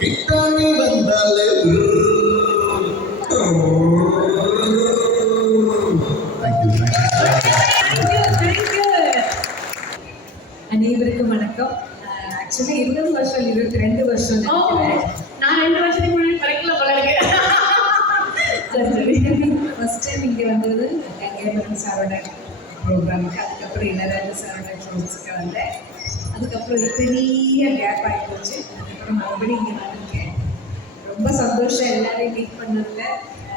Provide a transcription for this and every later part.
கிட்டாணி வந்தாலே அனைவருக்கும் வணக்கம். ஆக்சுவலி 20 வருஷம் 22 வருஷம் நான் 2 வருஷத்துக்கு முன்னாடி பறக்கல போல இருக்கு. ஃபர்ஸ்ட் டைம் இங்கே வந்தது கங்கேபுரம் சாரோட ப்ரோக்ராமுக்கு, அதுக்கப்புறம் இளராஜ சாரோட ஷோஸுக்கு வந்தேன். அதுக்கப்புறம் ஒரு பெரிய கேப் ஆகிப்போச்சு. அதுக்கப்புறம் மறுபடியும் இங்கே வந்திருக்கேன். ரொம்ப சந்தோஷம் எல்லாரையும் மீட் பண்ணதில்.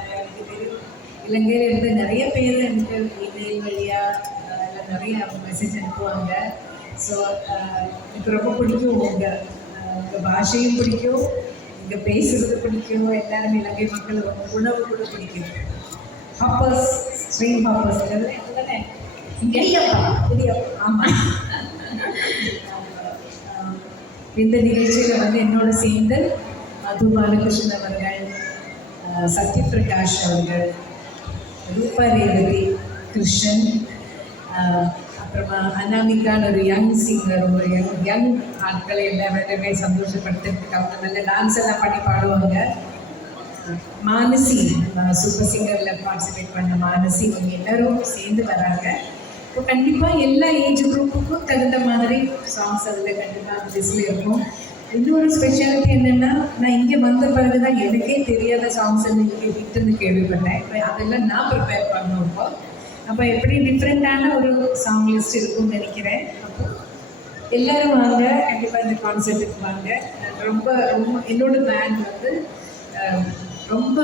எனக்கு தெரியும் இலங்கையில் இருந்து நிறைய பேர் எனக்கு இமெயில் வழியாக இல்லை நிறைய மெசேஜ் அனுப்புவாங்க. ஸோ எனக்கு ரொம்ப பிடிக்கும். உங்கள் பாஷையும் பிடிக்கும், இங்கே பேசுறது பிடிக்கும். எல்லாரும் இலங்கை மக்கள் உணவு கூட பிடிக்கும். ஹாப்பர்ஸ், ஸ்ட்ரீம் ஹாப்பர்ஸ் தானே இடியப்பா. ஆமாம். இந்த நிகழ்ச்சியில் என்னோட சேர்ந்து மது பாலகிருஷ்ணன் அவர்கள், சத்யபிரகாஷ் அவர்கள், ரூபா ரேவதி, கிருஷ்ணன், அப்புறமா அனாமிகான்னு ஒரு யங் சிங்கர், ஒரு யங் ஆட்களை எல்லாருமே சந்தோஷப்படுத்துறதுக்கு அவங்க நல்ல டான்ஸ் எல்லாம் பண்ணி பாடுவாங்க. மானசி, சூப்பர் சிங்கரில் பார்ட்டிசிபேட் பண்ண மானசி, இவங்க எல்லோரும் சேர்ந்து வராங்க. இப்போ கண்டிப்பாக எல்லா ஏஜ் குரூப்புக்கும் தகுந்த மாதிரி சாங்ஸ் அதில் கண்டிப்பாக லிஸ்டில் இருக்கும். இன்னொரு ஸ்பெஷாலிட்டி என்னென்னா, நான் இங்கே வந்த பிறகு தான் எனக்கே தெரியாத சாங்ஸ் எல்லாம் இங்கே விட்டுன்னு கேள்விப்பட்டேன். இப்போ அதெல்லாம் நான் ப்ரிப்பேர் பண்ணோம். அப்போ எப்படி டிஃப்ரெண்ட்டான ஒரு சாங் லிஸ்ட் இருக்கும்னு நினைக்கிறேன். அப்போ எல்லோரும் வாங்க, கண்டிப்பாக இந்த கான்சர்ட்டுக்கு வாங்க. ரொம்ப ரொம்ப என்னோட பேண்ட் ரொம்ப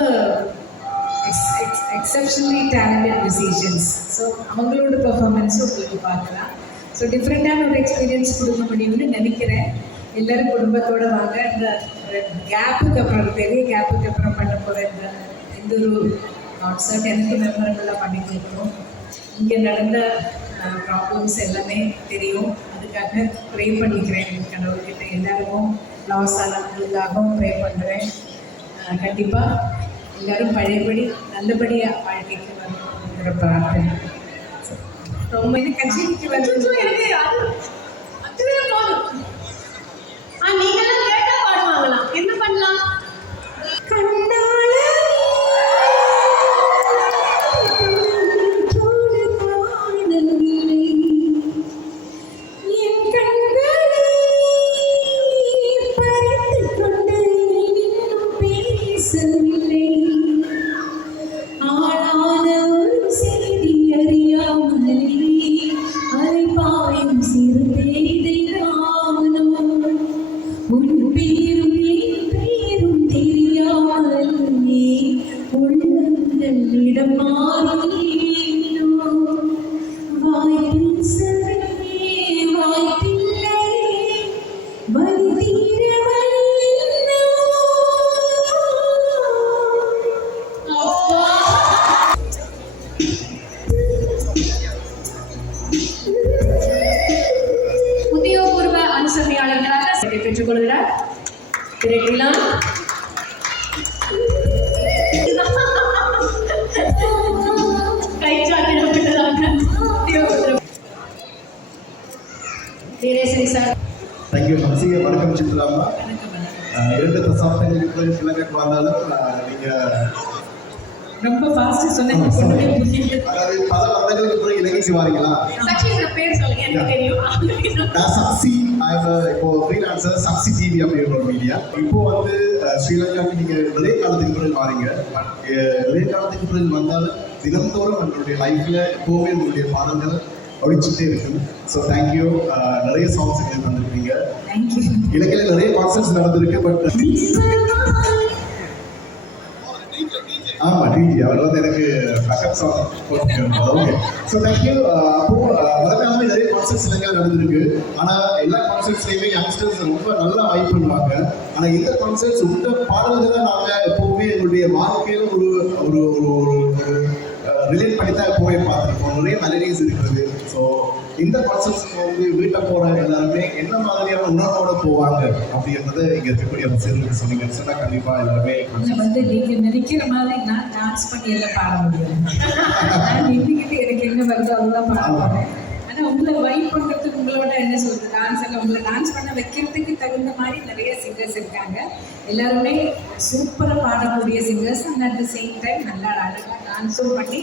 எக்ஸப்ஷனலி டேலண்டட் மியூசிஷியன்ஸ். ஸோ அவங்களோட பெர்ஃபார்மன்ஸும் உங்களுக்கு பார்க்கலாம். ஸோ டிஃப்ரெண்ட்டான ஒரு எக்ஸ்பீரியன்ஸ் கொடுக்க முடியும்னு நினைக்கிறேன். எல்லோரும் குடும்பத்தோடு வாங்க. இந்த கேப்புக்கு அப்புறம், பெரிய கேப்புக்கு அப்புறம் பண்ண போகிற இந்த ஒரு கான்சர்ட் எனக்கு மெமரபுளாக பண்ணிட்டு இருக்கோம். இங்கே நடந்த ப்ராப்ளம்ஸ் எல்லாமே தெரியும். அதுக்காக ப்ரே பண்ணிக்கிறேன் கடவுள்கிட்ட. எல்லாருக்கும் லாஸ் ஆனவங்களுக்காகவும் ப்ரே பண்ணுறேன். கண்டிப்பாக எல்லோரும் பழையபடி நல்லபடியாக வாழ்க்கைக்கு வரணுங்கிற பிரார்த்தனை. ரொம்ப இது கட்சிக்கு வந்து எனக்கு அதுவே போதும். நீங்களாம் கேட்டா பாடுவாங்களாம். என்ன பண்ணலாம்? உத்தியோகபூர்வ அனுசரணையாளர்களாக பெற்றுக்கொள்கிறார் திரு இளம் தேங்க்யூ ஹம்சிகா. வணக்கம் சித்ராமா. 2 தசாப்தங்களுக்கு இலங்கைக்கு வந்தாலும் நீங்கள் ரொம்ப ஃபாஸ்ட் சொன்னீங்க. அதாவது பல வருடங்களுக்கு பிறகு இலங்கைக்கு வாரீங்களா? பேர் சொல்லுங்க, எனக்கு தெரியும். நான் சக்சி, இப்போ ஃப்ரீலான்சர் சக்சி டிவி அப்படின்ற ஒரு மீடியா. இப்போ ஸ்ரீலங்காவுக்கு நீங்கள் நிறைய காலத்துக்கு பிறகு வாரீங்க. நிறைய காலத்துக்கு பிறகு வந்தாலும் தினந்தோறும் உங்களுடைய லைஃப்ல எப்போவுமே உங்களுடைய பாடல்கள் ஒழிச்சுட்டே இருக்கும். So thank you. நிறைய சாங்ஸ் எங்களுக்கு வந்திருக்கீங்க. இலங்கையில் நிறைய கான்சர்ட்ஸ் நடந்திருக்கு. பட் ஆமாம், டிஜி அவர் எனக்கு பேக்கப் சாங் போட்டுருக்காங்க. Okay, so thank you. அப்போது வழக்கமாக நிறைய கான்சர்ட்ஸ் இலங்கையில் நடந்திருக்கு. ஆனால் எல்லா கான்சர்ட்ஸ்லையுமே யங்ஸ்டர்ஸ் ரொம்ப நல்லா வைப் பண்ணுவாங்க. ஆனால் இந்த கான்சர்ட்ஸ் உள்ள பாடல்களை நாங்கள் எப்போவுமே எங்களுடைய வாழ்க்கையில் ஒரு ஒரு ஒரு ரிலேட் பண்ணி தான் எப்போவுமே பார்த்துருக்கோம். நிறைய மெலடிஸ் இருக்கிறது. ஸோ இந்த கான்செப்ட்ஸ்க்கு வீட்டை போகிற எல்லாருமே என்ன மாதிரியான உணர்வோடு போவாங்க அப்படின்றத இங்கே இருக்கக்கூடிய ரசிகர்களுக்கு சொன்னீங்கன்னு சொன்னால் கண்டிப்பாக எல்லாருமே நீங்கள் நினைக்கிற மாதிரி நான் டான்ஸ் பண்ணி எல்லாம் பாட முடியாது. நான் நின்றுக்கிட்டு எனக்கு என்ன வருதோ அதுதான் பாடுவாங்க. ஆனால் உங்களை வைப் பண்ணுறதுக்கு உங்களோட என்ன சொல்கிறது டான்ஸ் எல்லாம் உங்களை டான்ஸ் பண்ண வைக்கிறதுக்கு தகுந்த மாதிரி நிறைய சிங்கர்ஸ் இருக்காங்க. எல்லாருமே சூப்பராக பாடக்கூடிய singers and at the same time நல்லா அழகாக டான்ஸும் பண்ணி